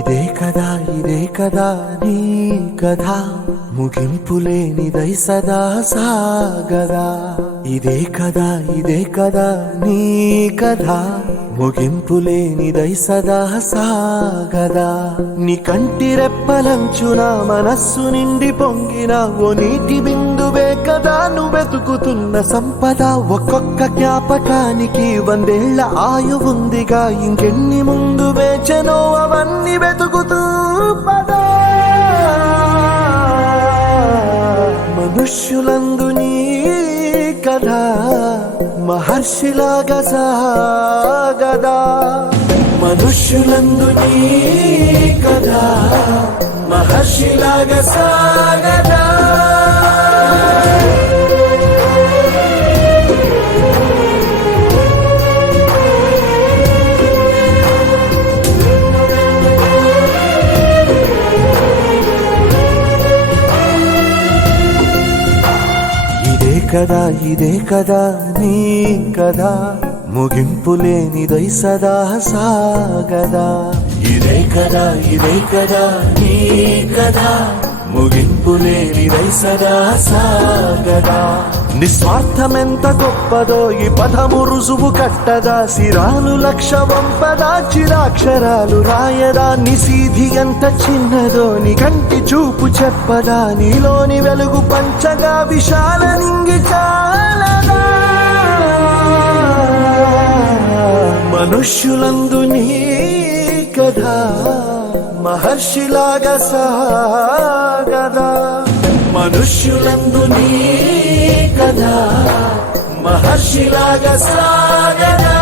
ఇదే కదా నీ కథ ముగింపులేనిదై సదా సాగదా. ఇదే కదా నీ కథ ముగింపులేనిదై సదా సాగదా. నీ కంటి రెప్పలంచున మనస్సు నిండి పొంగిన ఓ నీటి బిందువే కదా నువ్వెతుకుతున్న సంపద. ఒక్కొక్క జ్ఞాపకానికి 100 ఏళ్ల ఆయువుందిగా, ఇంకెన్ని ముందు వేచనో అవన్నీ వెతుకుతూ పదా. మనుష్యులందు నీ కథ మహర్షిలాగా సాగదా. మనుష్యులందు నీ కథ మహర్షిలాగా సాగదా. ఇదే కదా నీ కథ ముగింపులేనిదై సదా సాగదా. ఇదే కదా నీ కథ ముగింపులేనిదై సదా సాగదా. నిస్వార్థమెంత గొప్పదో ఈ పదము రుజువు కట్టదా. సిరాలు 1,00,000 వంపదా, చిరాక్షరాలు రాయదా. నిసీధి ఎంత చిన్నదో నీ కంటి చూపు చెప్పదా. నీలోని వెలుగు పంచగా విశాల నింగి చాలదా. మనుష్యులందు నీ కథ మహర్షిలాగా సాగదా. మనుష్యులందు నీ కథ మహర్షిలాగా సాగదా.